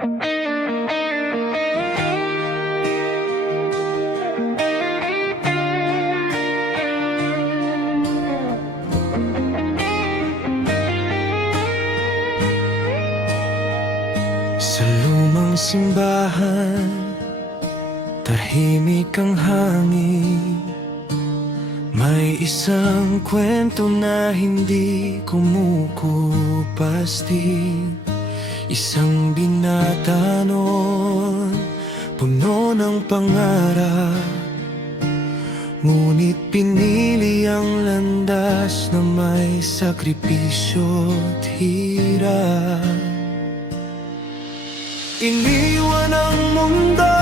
Sa lumang simbahan, tahimik ang hangin. May isang kwento na hindi kumukupas-din. Isang binata noon, puno ng pangarap, ngunit pinili ang landas na may sakripisyo't hirap. Iniwan ang mundo,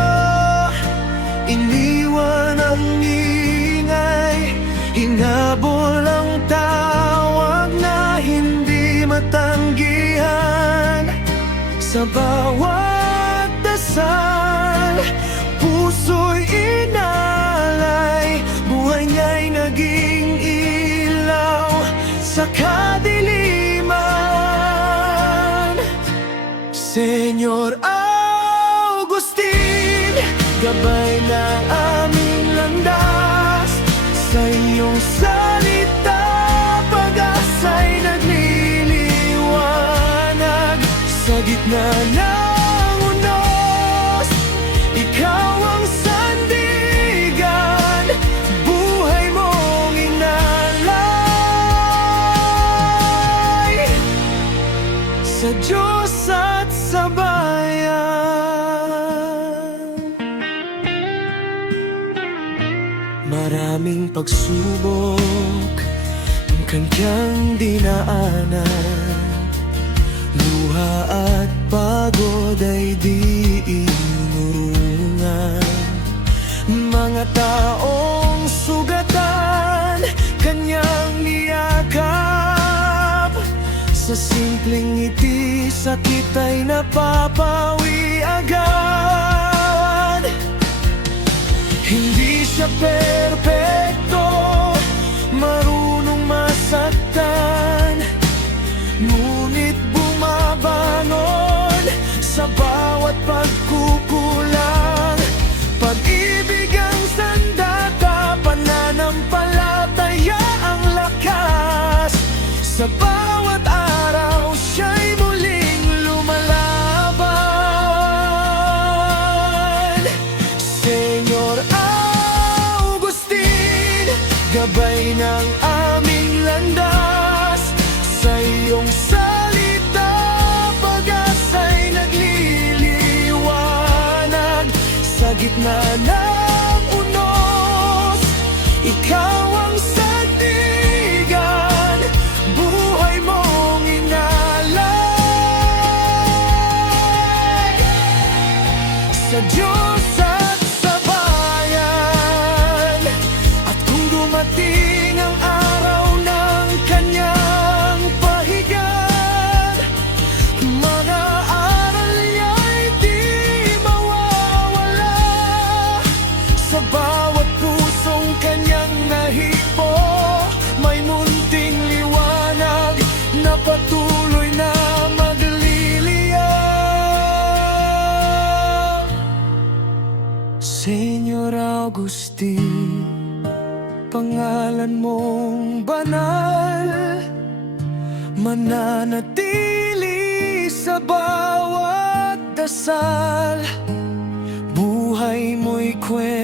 iniwan ang ingay, hinabol ang tawag na hindi matanggihan. Sa bawat dasal, puso'y inalay, buhay niya'y naging ilaw sa kadiliman. Senyor Agustin, gabay ng aming landas, sa iyong salita pag-asa'y nagliliwanag. Sa gitna ng unos, ikaw ang sandigan, buhay mong inalay sa Diyos at sa bayan. Maraming pagsubok ang kanyang dinaanan, luha at pagod ay di inurungan. Mga taong sugatan, kanyang niyakap. Sa simpleng ngiti, sakit ay napapawi agad. Hindi siya perpekto, marunong masaktan, ngunit bumabangon sa bawat pagkukulang. Pag-ibig ang sandata, pananampalataya ang lakas. Sa bawat araw, siya'y muling lumalaban. Senyor Agustin, gabay ng aming landas, sa iyong salita pag-asa'y nagliliwanag. Sa gitna ng unos, ikaw ang sandigan, buhay mong inalay sa Diyos at sa bayan. At kung dumating ang araw ng kanyang pahigan, mga aral niya'y di mawawala. Sa bawat pusong kanyang nahipo, may munting liwanag na patuloy na magliliyab. Senyor Agustin, pangalan mong banal, mananatili sa bawat dasal. Buhay mo'y kwento